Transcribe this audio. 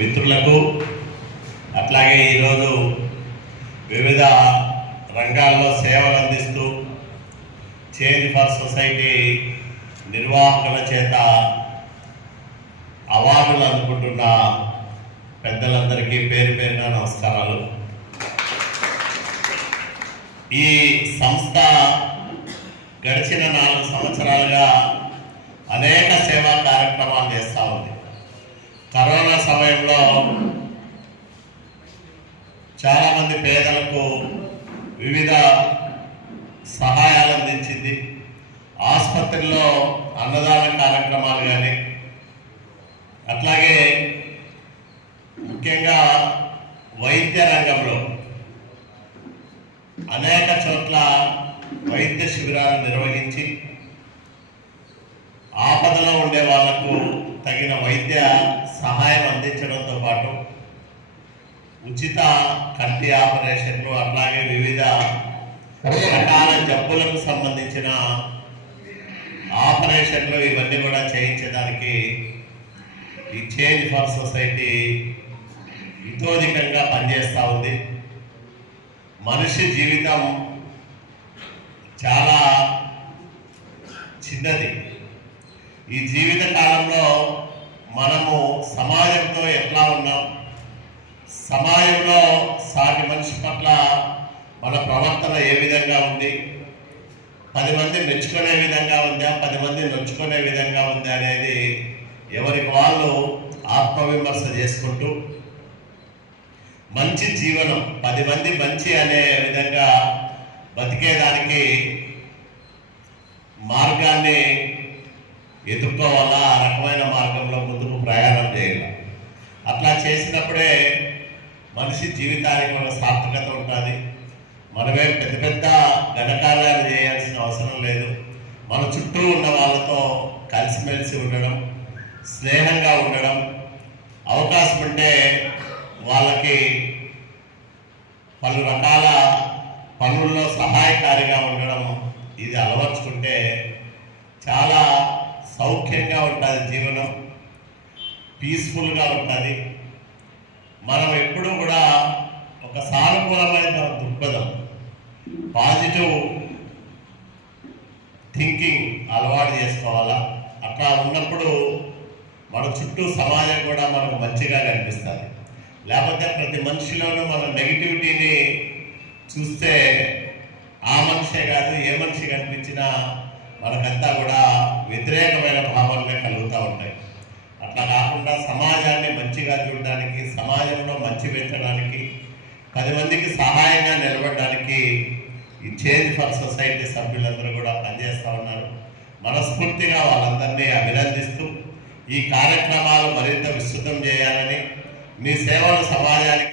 మిత్రులకు అట్లాగే ఈరోజు వివిధ రంగాల్లో సేవలు అందిస్తూ చేంజ్ ఫర్ సొసైటీ నిర్వాహకుల చేత అవార్డులు అందుకుంటున్న పెద్దలందరికీ పేరు పేరున నమస్కారాలు. ఈ సంస్థ గడిచిన 4 సంవత్సరాలుగా అనేక సేవా కార్యక్రమాలు చేస్తూ ఉంది. కరోనా సమయంలో చాలామంది పేదలకు వివిధ సహాయాలు అందించింది. ఆసుపత్రిలో అన్నదాన కార్యక్రమాలు కానీ, అట్లాగే ముఖ్యంగా వైద్య రంగంలో అనేక చోట్ల వైద్య శిబిరాలు నిర్వహించి ఆపదలో ఉండే వాళ్లకు తగిన వైద్య సహాయం అందించడంతో పాటు ఉచిత కంటి ఆపరేషన్లు, అట్లాగే వివిధ రకాల జబ్బులకు సంబంధించిన ఆపరేషన్లు ఇవన్నీ కూడా చేయించడానికి ఈ చేంజ్ ఫర్ సొసైటీ ఇతోధికంగా పనిచేస్తూ ఉంది. మనిషి జీవితం చాలా చిన్నది. ఈ జీవిత కాలంలో మనము సమాజంతో ఎట్లా ఉన్నాం, సమాజంలో సాటి మనిషి పట్ల మన ప్రవర్తన ఏ విధంగా ఉంది, 10 మంది మెచ్చుకునే విధంగా ఉందా, 10 మంది నొచ్చుకునే విధంగా ఉంది అనేది ఎవరికి వాళ్ళు ఆత్మవిమర్శ చేసుకుంటూ మంచి జీవనం, 10 మంది మంచి అనే విధంగా బతికేదానికి మార్గాన్ని ఎదుర్కోవాలా, ఆ రకమైన మార్గంలో ముందుకు ప్రయాణం చేయాలి. అట్లా చేసినప్పుడే మనిషి జీవితానికి ఒక సార్థకత ఉంటుంది. మనమే పెద్ద పెద్ద ఘనకార్యాలు చేయాల్సిన అవసరం లేదు. మన చుట్టూ ఉన్న వాళ్ళతో కలిసిమెలిసి ఉండడం, స్నేహంగా ఉండడం, అవకాశం ఉంటే వాళ్ళకి పలు రకాల పనుల్లో సహాయకారిగా ఉండడం, ఇది అలవర్చుకుంటే చాలా సౌఖ్యంగా ఉంటుంది. జీవనం పీస్ఫుల్గా ఉంటుంది. మనం ఎప్పుడూ కూడా ఒక సానుకూలమైన దృక్పథం, పాజిటివ్ థింకింగ్ అలవాటు చేసుకోవాలా. అట్లా ఉన్నప్పుడు మన చుట్టూ సమాజం కూడా మనకు మంచిగా కనిపిస్తుంది. లేకపోతే ప్రతి మనిషిలోనూ మనం నెగిటివిటీని చూస్తే ఆ మనిషే కాదు, ఏ మనిషి కనిపించినా మనకంతా కూడా వ్యతిరేకమైన భావనలే కలుగుతూ ఉంటాయి. అట్లా కాకుండా సమాజాన్ని మంచిగా చూడడానికి, సమాజంలో మంచి పెంచడానికి, 10 మందికి సహాయంగా నిలబడడానికి ఈ చేంజ్ ఫర్ సొసైటీ సభ్యులందరూ కూడా పనిచేస్తూ ఉన్నారు. మనస్ఫూర్తిగా వాళ్ళందరినీ అభినందిస్తూ ఈ కార్యక్రమాలు మరింత విస్తృతం చేయాలని, మీ సేవలు సమాజానికి